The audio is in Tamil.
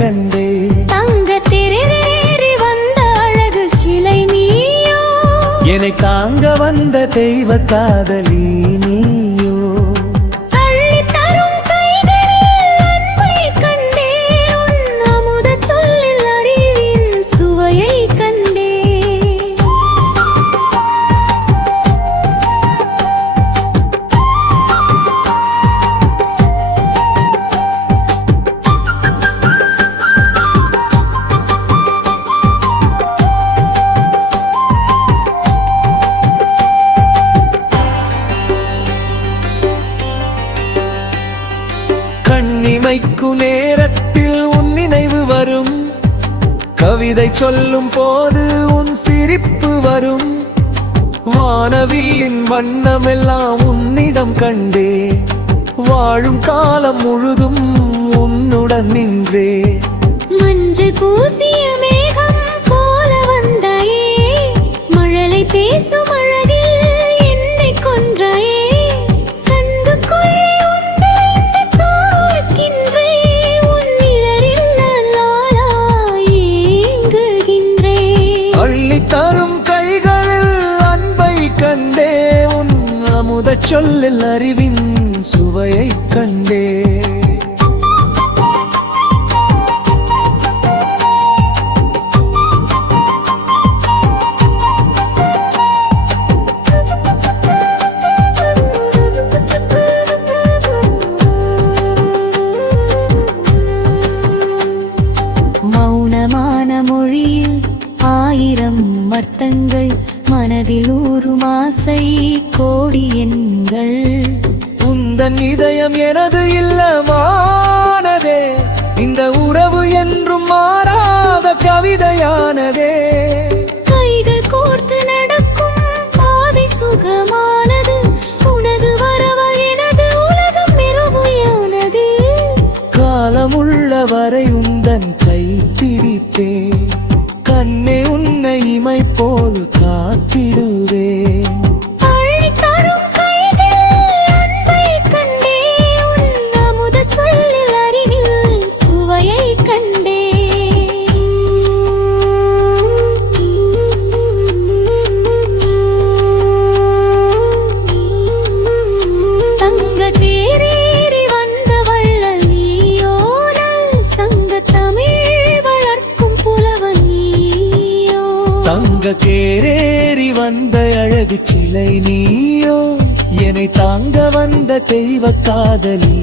கண்டே. தங்க தேரேறி வந்த அழகு சிலை நீயோ, என்னை தாங்க வந்த தெய்வ காதலி நீயோ. அள்ளித் தரும் கைகளில் அன்பை கண்டே, உன் அமுதச் சொல்லில் அறிவின் சுவையை கண்டே. கண்ணிமைக்கும் நேரத்தில் உன் நினைவு வரும், கவிதை சொல்லும் போது உன் சிரிப்பு வரும். வானவில்லின் வண்ணமெல்லாம் உன்னிடம் கண்டே, வாழும் காலம் முழுதும் உன்னுடன் நின்றே. மஞ்சள் பூசிய மேகம் போல வந்தாயே, மழலை பேசும் அழகில் என்னை கொன்றாயே. கண்ணுக்குள்ளே உன்னை பார்க்கின்றேன், உன் நிழலில் நான் லாலாய் ஏங்குகின்றேன். அள்ளித் தரும் கைகளில் அன்பை கண்டே, உன் அமுதச் சொல்லில் அறிவின் சுவையை கண்டே. மௌனமான மொழியில் ஆயிரம் அர்த்தங்கள், மனதில் ஊறும் ஆசை கோடி எண்கள். உந்தன் இதயம் எனது இல்லமானதே, இந்த உறவு என்றும் மாறாத கவிதையானதே. கைகள் கோர்த்து நடக்கும் பாதை சுகமானது, உனது வரவால் எனது உலகம் நிறமையானது. காலமுள்ள வரை உந்தன் கை பிடிப்பேன், கண்ணே உன்னை இமை போல் காத்திடுவேன். அள்ளித் தரும் கைகளில் அன்பை கண்டே, உன் அமுதச் சொல்லில் அறிவில் சுவையை கண்டே. தங்க தேரேறி வந்த வள்ளல் நீயோ, நல் சங்கத் தமிழ் வளர்க்கும் புலவன் நீயோ. தங்க தேரேறி வந்த அழகு சிலை நீயோ, என்னை தாங்க வந்த தெய்வ காதலி